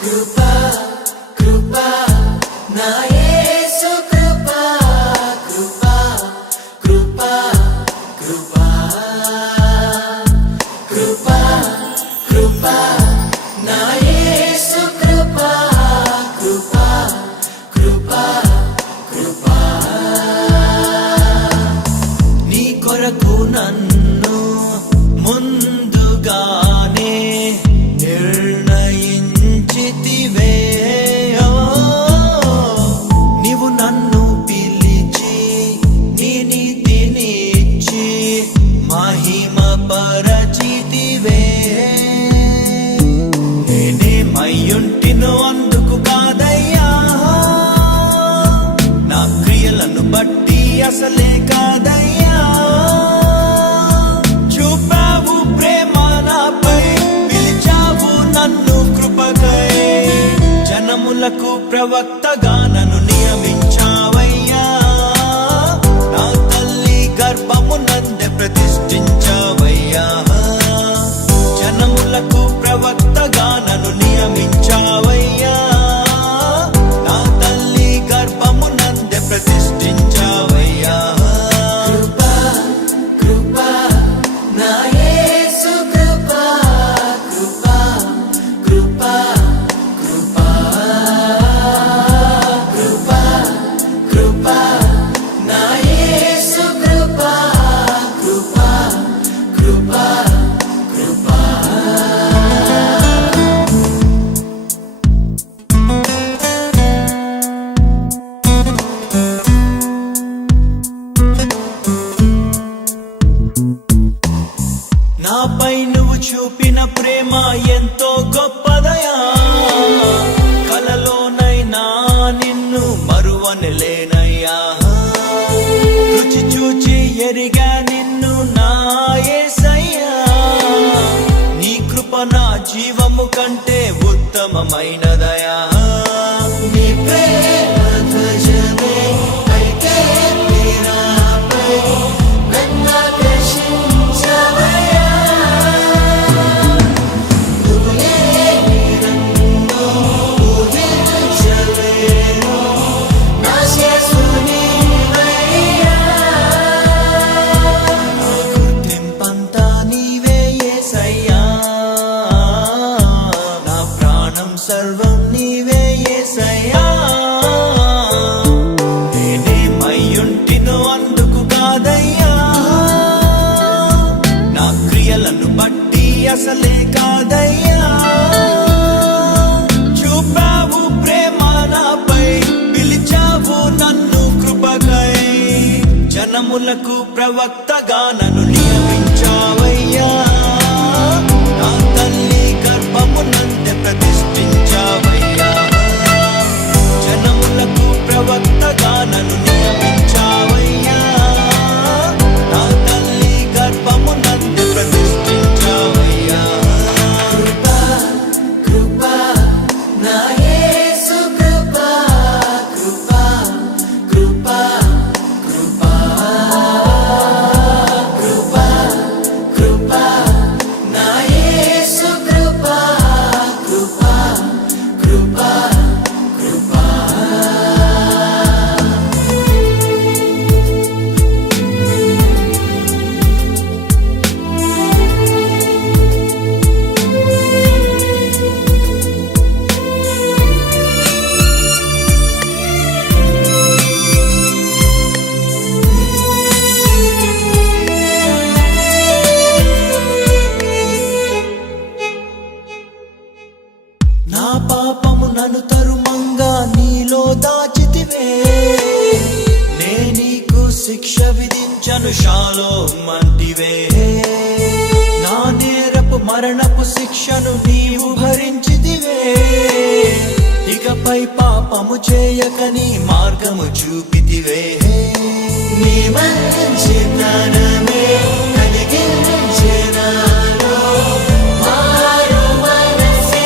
కృపా కృపా నా యేసు కృపా కృపా కృపా కృపా కృపా కృపా నా యేసు కృపా కృపా కృపా కృపా నీ కొరకు నన్ను ముందుగానే నిర్ణయించితివే నీవు నన్ను పిలిచి నీ నీతినిచ్చి మహిమ పరచితివే నేనేమయ్యుంటినో అందుకు కాదయ్యా నా క్రియలను బట్టి అసలే కాదయ్యా చూపావు ప్రేమ నాపై పిలిచావు నన్ను కృపకై జనములకు ప్రవక్తగా నన్ను నియమించావయ్యా నా తల్లి గర్భమునందే ప్రతిష్ఠించావయ్యా జనములకు ప్రవక్తగా నన్ను నియమించావయ్యా నా తల్లి గర్భమునందే ప్రతిష్ఠించావయ్యా కృపా కృపా నా యేసు కృపా కృపా కృపా కృపా కృపా కృపా నా యేసు కృపా కృపా కృపా కృపా నాపై నువ్వు చూపిన ప్రేమ ఎంతో గొప్పదయా కలలోనైనా నిన్ను మరువనలేనయ్యా రుచి చూచి ఎరిగా నిన్ను నా యేసయ్యా నీ కృప నా జీవము కంటే ఉత్తమమైనదయా నీ ప్రేమ ధ్వజమే అయితే నీరాపై నన్ను ఆకర్షించవయ్యా నువ్వు లేని నన్ను ఊహించలేను నా యేసు నీవయ్యా నా గుర్తింపంతా నీవే యేసయ్యా నా ప్రాణం సర్వం నీవే యేసయ్యా నేనేమయ్యుంటినో అందుకు కాదయ్యా నా క్రియలను బట్టి అసలే కాదయ్యా చూపావు ప్రేమ నాపై పిలిచావు నన్ను కృపకై జనములకు ప్రవక్తగా నన్ను నియమించావయ్యా నా తల్లి గర్భమునందే ప్రతిష్ఠించావయ్యా జనములకు ప్రవక్తగా నన్ను నియమించావయ్యా నా తల్లి గర్భమునందే ప్రతిష్ఠించావయ్యా కృపా కృపా నా యేసు కృపా కృపా కృపా కృపా కృపా కృపా నా యేసు కృపా కృపా కృపా కృపా నా పాపము నన్ను తరుమంగా నీలో దాచితివే నే నీకు శిక్ష విధించను షాలోమంటివే నా నేరపు మరణపు శిక్షను నీవు భరించితివే ఇకపై పాపము చేయక నీ మార్గము చూపితివే నీ మంచితనమే కలిగించే నాలో మారు మనసి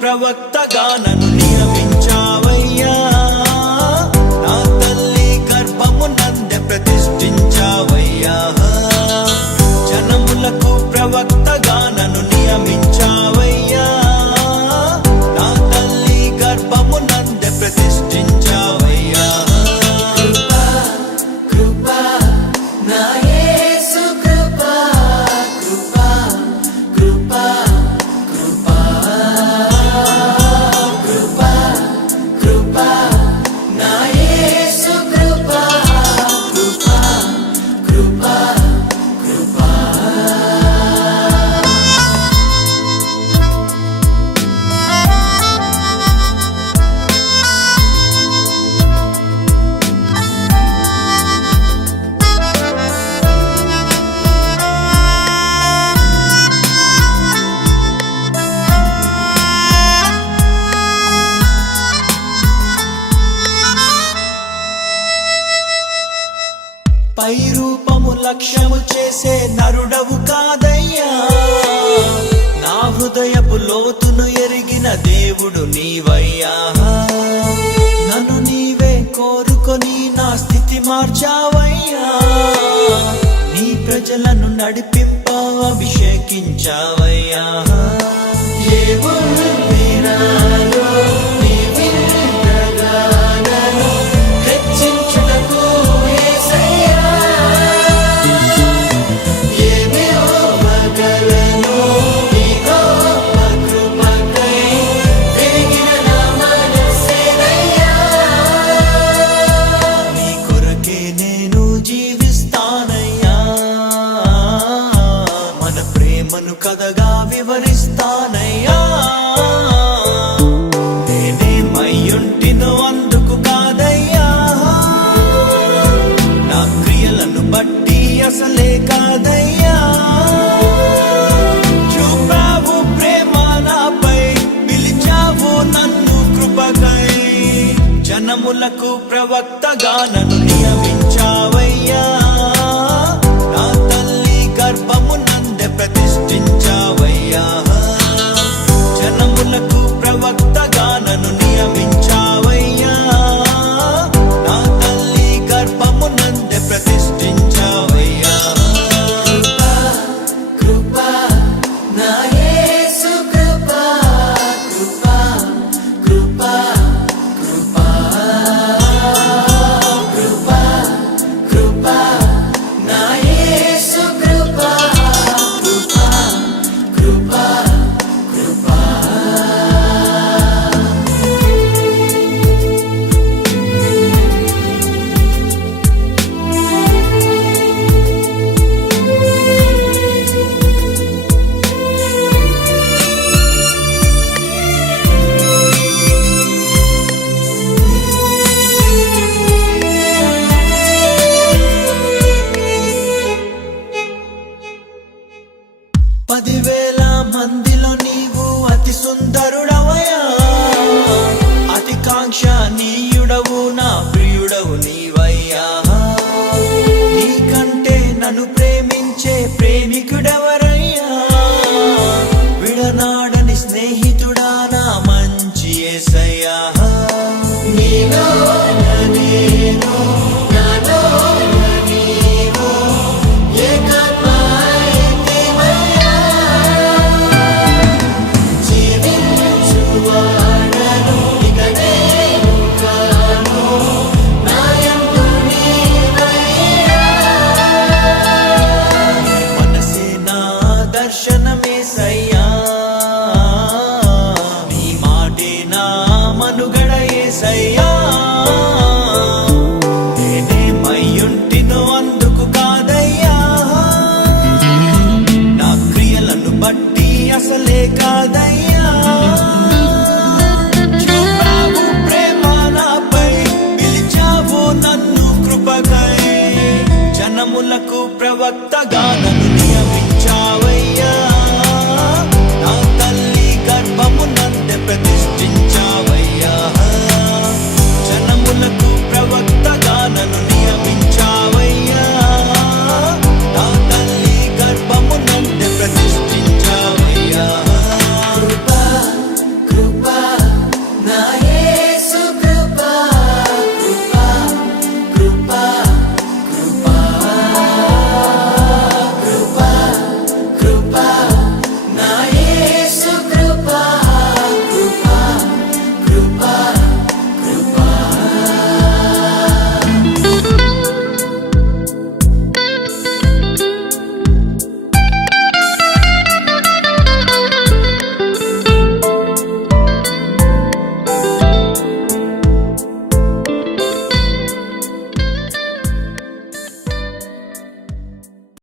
ప్రవక్తగా నన్ను నియమించావయ్యా. నా తల్లి గర్భము నందే ప్రతిష్ఠించావయ్యా. జనములకు ప్రవక్తగా నన్ను నియమించావయ్యా. నా తల్లి గర్భము నందే ప్రతిష్ఠించావయ్యా. కృపా నా యేసు కృపా కృపా కృపా కృపా కృపా కృపా నా యేసు కృపా కృపా కృపా కృపా. పై రూపము లక్ష్యము చేసే నరుడవు కాదయ్యా. నా హృదయపు లోతును ఎరిగిన దేవుడు నీవయ్యా. నన్ను నీవే కోరుకొని నా స్థితి మార్చావయ్యా. నీ ప్రజలను నడిపింప అభిషేకించావయ్యా. ఏముంది నాలో నీ విన్నగానను హెచ్చించుటకు యేసయ్యా. ఏమి ఇవ్వగలను నీ గొప్ప కృపకై విరిగిన నా మనస్సేనయ్యా. నీ కొరకే నేను జీవిస్తానయ్యా. మన ప్రేమను కథగా వివరిస్తానయ్యా. నేనేమయ్యుంటినో అందుకు కాదయ్యా. నా క్రియలను బట్టి అసలే కాదయ్యా. చూపావు ప్రేమ నాపై, పిలిచావు నన్ను కృపకై. జనములకు ప్రవక్తగా నన్ను నియమించావయ్యా. నా తల్లి గర్భము నందే ప్రతిష్ఠించావయ్యా. జనములకు ప్రవక్తగా నన్ను నియమించావయ్యా. నా తల్లి గర్భము నందే ప్రతిష్ఠించావయ్యా. కృపా నా యేసు కృపా కృపా కృపా కృపా కృపా కృపా నా యేసు కృపా కృపా కృపా కృపా. పదివేల మందిలో నీవు అతి సుందరుడవయ్యా. అతి కాంక్షణీయుడవు నా ప్రియుడవు నీవయ్యా. నీకంటే నన్ను ప్రేమించే ప్రేమికుడెవరయ్యా. విడనాడని స్నేహితుడా నా మంచి యేసయ్యా.